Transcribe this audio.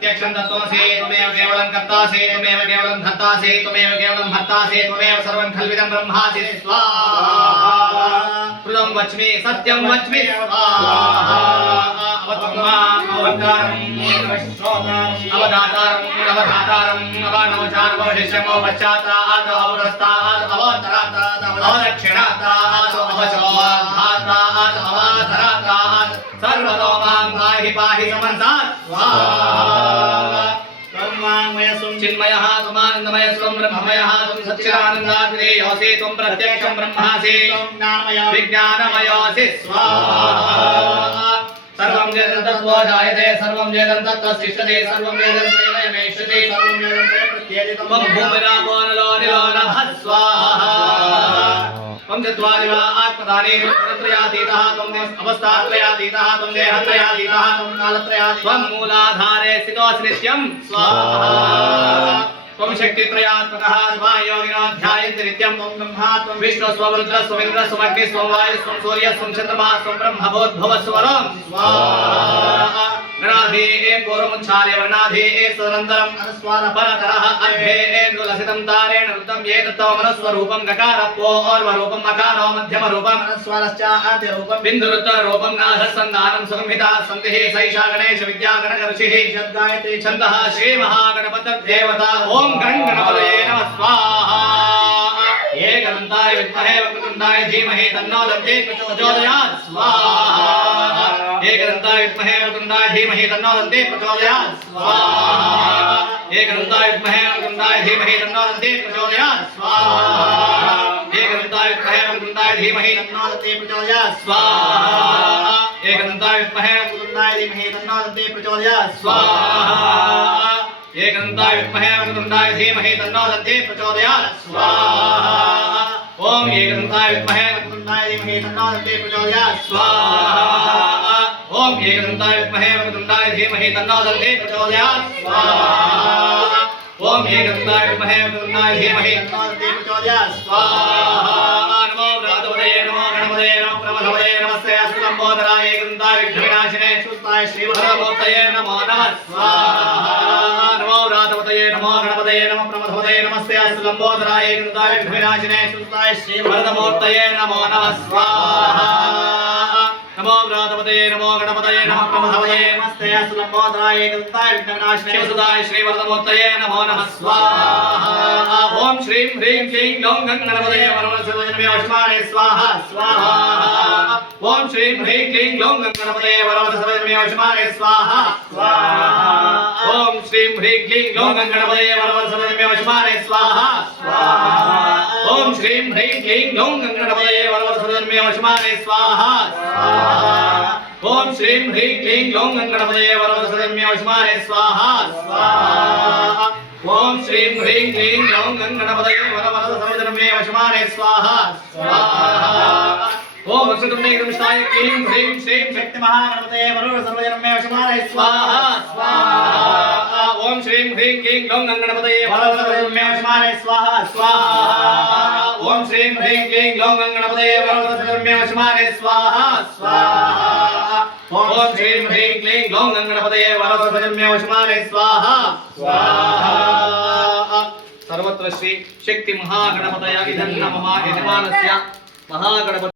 प्रत्यक्षं तत्त्वमसि त्वमेव केवलं कर्तासि त्वमेव केवलं धर्तासि त्वमेव केवलं भर्तासि त्वमेव सर्वं खल्विदं ब्रह्मासि स्वाहा कृतं वच्मि सत्यं वच्मि स्वाहा अवतमाम् अवतारम् अवदातारम् अवधातारम् अवानवचारम् अवशिष्यम् अवपश्चातात् अवपुरस्तात् अवतरातात् अवदक्षिणातात् अवचोद्धातात् अवाधरातात् सर्वतो मां पाहि पाहि समन्तात् स्वाहा चिन्मयः त्वमानन्दमयः त्वं ब्रह्ममयः त्वं सच्चिदानन्दात्मनेयोऽसि त्वं प्रत्यक्षं ब्रह्मासि विज्ञानमयोऽसि स्वाहा सर्वं वेदं तत्त्वो जायते सर्वं वेदं तत्त्वस्तिष्ठति सर्वं वेदं त्रयमेष्यति सर्वं वेदं त्रयप्रत्येति त्वं भूमिरापो नलो निलो नभः स्वाहा त्वं चत्वारिवा आत्मदाने त्रयातीतः त्वं अवस्थात्रयातीतः त्वं देहत्रयातीतः त्वं कालत्रयातीतः त्वं मूलाधारे स्थितोऽसि नित्यं स्वाहा त्वं शक्तित्रयात्मकः स्वायोगिनो ध्यायन्ति नित्यं त्वं ब्रह्मा त्वं विष्णुः स्वं रुद्रः स्वं इन्द्रः स्वं अग्निः स्वं वायुः स्वं सूर्यः स्वं चन्द्रमः स्वं ब्रह्मभूद्भुवः स्वरं स्वाहा गणाधि पूर्वमुच्चार्य वर्णाधि सदनन्तरम् अनुस्वारः परतरः अर्धे लसितं तारेण रुद्धं ये तत्त्वमनुस्वरूपं गकारपोर्वरूपं मकारो मध्यमरूपम् अनुस्वारश्च आद्यरूपं बिन्दुरुत्तररूपं नाथसन्धानं सुगंहिता सन्तिः सैषा गणेश विद्या गणकऋषिः षड्गायत्री छन्दः श्रीमहागणपतिर्देवता ॐ गणगणपतये नमः स्वाहा एकदन्ताय विद्महे वक्रतुण्डाय धीमहि तन्नो दन्ति प्रचोदयात् स्वाहा एकदन्ताय विद्महे वक्रतुण्डाय धीमहि तन्नो दन्ति प्रचोदयात् स्वाहा एकदन्ताय विद्महे वक्रतुण्डाय धीमहि तन्नो दन्ति प्रचोदयात् स्वाहा एकदन्ताय विद्महे वक्रतुण्डाय धीमहि तन्नो दन्ति प्रचोदयात् स्वाहा एकदन्ताय विद्महे वक्रतुण्डाय धीमहि तन्नो दन्ति प्रचोदयात् स्वाहा एकदन्ताय विद्महे वक्रतुण्डाय धीमहि तन्नो दन्ति प्रचोदयात् स्वाहा ॐ एकदन्ताय विद्महे वक्रतुण्डाय धीमहि तन्नो दन्ति प्रचोदयात् स्वाहा ॐ एकदन्ताय विद्महे वक्रतुण्डाय धीमहि तन्नो दन्ति प्रचोदयात् स्वाहा ॐ एकदन्ताय विद्महे वक्रतुण्डाय धीमहि तन्नो दन्ति प्रचोदयात् स्वाहा नमो व्रातपदये नमो गणपतये नमो प्रमथपदये नमस्ते अस्तुलम्बोदराय एकदन्ताय विघ्नविनाशिने सुस्ताय श्रीवरमूर्तये नमो नमः स्वाहा नमो व्रातपदये नमो गणपतये नमो प्रमथपदये नमस्ते अस्तुलम्बोदराय एकदन्ताय विघ्नविनाशिने सुस्ताय श्रीवरमूर्तये नमो नमः स्वाहा नमो व्रातपदये नमो गणपतये नमो प्रमथपदये नमस्ते अस्तुलम्बोदराय एकदन्ताय विघ्नविनाशिने सुस्ताय श्रीवरमूर्तये नमो नमः स्वाहा ॐ श्रीं ह्रीं क्लीं ग्लौं गणपतये वरवरसर्वजनमेवश्माने स्वाहा स्वाहा ॐ श्रीं ह्रीं क्लीं ग्लौं गणपतये वरवरसर्वजनमेवश्माने स्वाहा स्वाहा ॐ श्रीं ह्रीं क्लीं ग्लौं गणपतये वरवरसर्वजनमेवश्माने स्वाहा स्वाहा ॐ श्रीं ह्रीं क्लीं ग्लौं गणपतये वरवरसर्वजनमेवश्माने स्वाहा स्वाहा ॐ श्रीं ह्रीं क्लीं ग्लौं गणपतये वरवरसर्वजनमेवश्माने स्वाहा स्वाहा ॐ श्रीं ह्रीं क्लीं ग्लौं गणपतये वरवरसर्वजनमेवश्माने स्वाहा स्वाहा ॐ वक्रतुण्डैकदंष्टाय क्लीं ह्रीं श्रीं शक्तिमहागणपतये वरवरसर्वजनमेवश्माने स्वाहा स्वाहा ॐ श्रीं ह्रीं क्लीं ग्लौं गणपतये वरवरसर्वजनमेवश्माने स्वाहा स्वाहा ॐ श्रीं ह्रीं क्लीं ग्लौं गणपतये वरवरसर्वजनमेवश्माने स्वाहा स्वाहा ॐ श्रीं ह्रीं क्लीं ग्लौं गणपतये वरवरसर्वजनमेवश्माने स्वाहा स्वाहा सर्वत्र श्री शक्ति महागणपतये इदं नमः यजमानस्य महागणपति